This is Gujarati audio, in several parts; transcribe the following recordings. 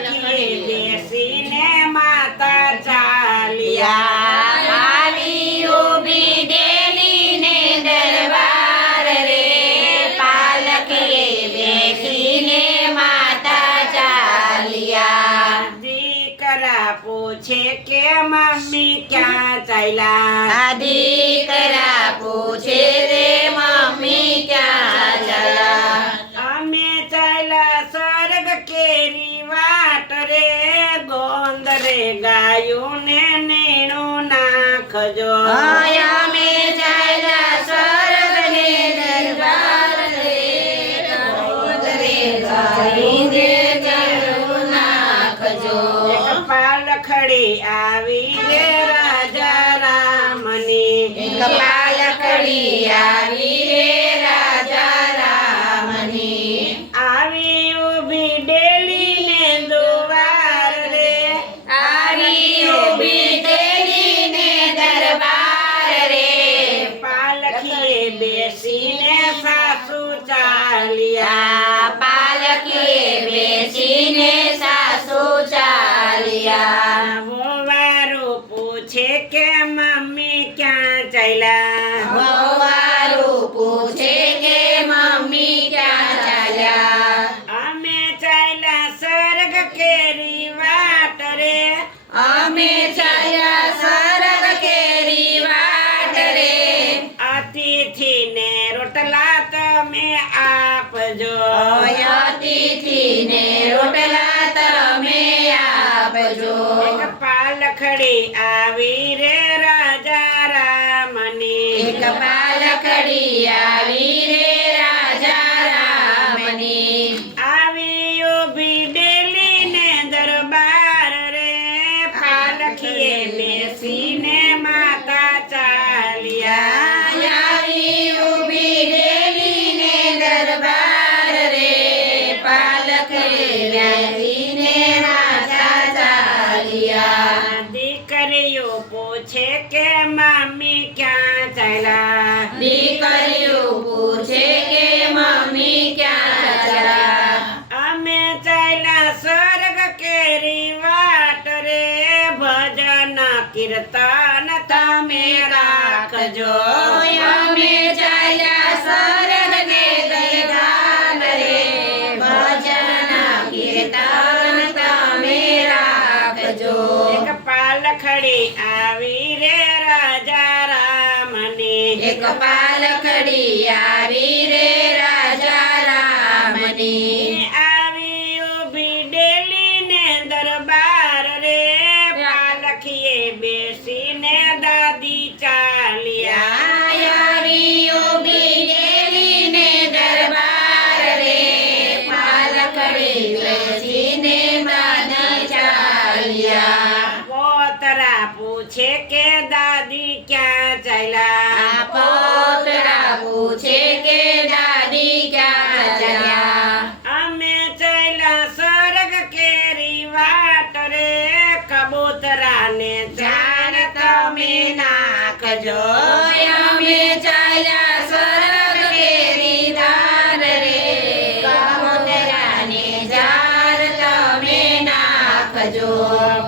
પાલખી બેસીને માતા ચાલ્યા આવી ઊભી ડેલીને દરબાર રે પાલખીએ બેસીને માતા ચાલ્યા દીકરા પૂછે કે મમ્મી ક્યાં ચાલ્યા દીકરા પૂછે રે મમ્મી ક્યાં ચાલ્યા અમે ચાલ્યા સ્વર્ગ કેરી વાટ રે ગોંદરે ગાયું ને નેણું નાખજો અમે ચાલ્યા સ્વર્ગને દરબાર રે ગોંદરે ગાઈને નેણું નાખજો એક પાલખડી આવી રે રાજા રામની પાલખડી આવી રે રાજા રામની આવી ઊભી ડેલીને દુવાર રે આવી ઊભી ડેલીને દરબાર રે પાલખીએ બેસીને સાસુ ચાલ્યા પાલખીએ બેસીને સાસુ ચાલ્યા વવારું પૂછે કે મમ્મી ક્યાં ચાલ્યા વવારું પૂછે કે મમ્મી ક્યાં ચાલ્યા અમે ચાલ્યા સ્વર્ગ કેરી વાટ રે અમે ચાલ્યા સ્વર્ગ કેરી વાટ રે અતિથિને રોટલા તમે આપજો અતિથિને રોટલા તમે આપજો એક પાલખડી આવી રે રાજા રામની એક પાલખડી આવી રે રાજા રામની આવી ઊભી ડેલીને દરબાર રે પાલખીએ બેસીને માતા ચાલ્યા આવી ઊભી ડેલીને દરબાર રે પાલખીએ બેસીને રાજા ચાલ્યા દીકરીઓ પૂછે કે મમ્મી ક્યાં ચાલ્યા દીકરીઓ પૂછે કે મમ્મી ક્યાં ચાલ્યા અમે ચાલ્યા સ્વર્ગ કેરી વાટ રે ભજન કીર્તન તમે રાખજો અમે ચાલ્યા સ્વર્ગ ને દરબાર રે ભજન કીર્તન તમે રાખજો એક પાલખડી આવી રે રાજા રામની એક પાલખડી આવી રે રાજા રામની આવી ઊભી ડેલીને દરબાર રે પાલખીએ બેસીને દાદી ચાલ્યા આવી ઊભી ડેલીને દરબાર રે પાલખડી બેસીને દાદી ચાલ્યા પોતરા પૂછે કે દાદી ક્યાં ચાલ્યા પોતરા પૂછે કે દાદી ક્યાં ચાલ્યા અમે ચાલ્યા સ્વર્ગ કેરી વાટ રે કબૂતરાને જાણ તમે નાખજો અમે ચાલ્યા સ્વર્ગ કેરી દાર રે કબૂતરાને જાર તમે નાખજો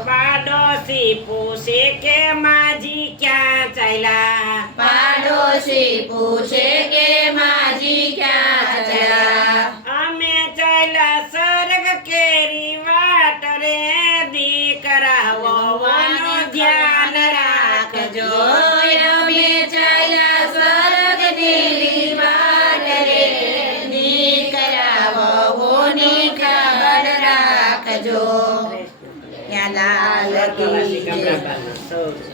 પાડોશી પૂછે કે માજી ક્યાં ચાલ્યા પાડોશી પૂછે કે માજી ક્યાં ચાલ્યા અમે ચાલ્યા સ્વર્ગ કેરી વાટ રે દીકરા વહુનો ધ્યાન રાખજો અમે ચાલ્યા સ્વર્ગ ની વાટ રે દીકરા વહુની ખબર રાખજો. લાલ કી જય.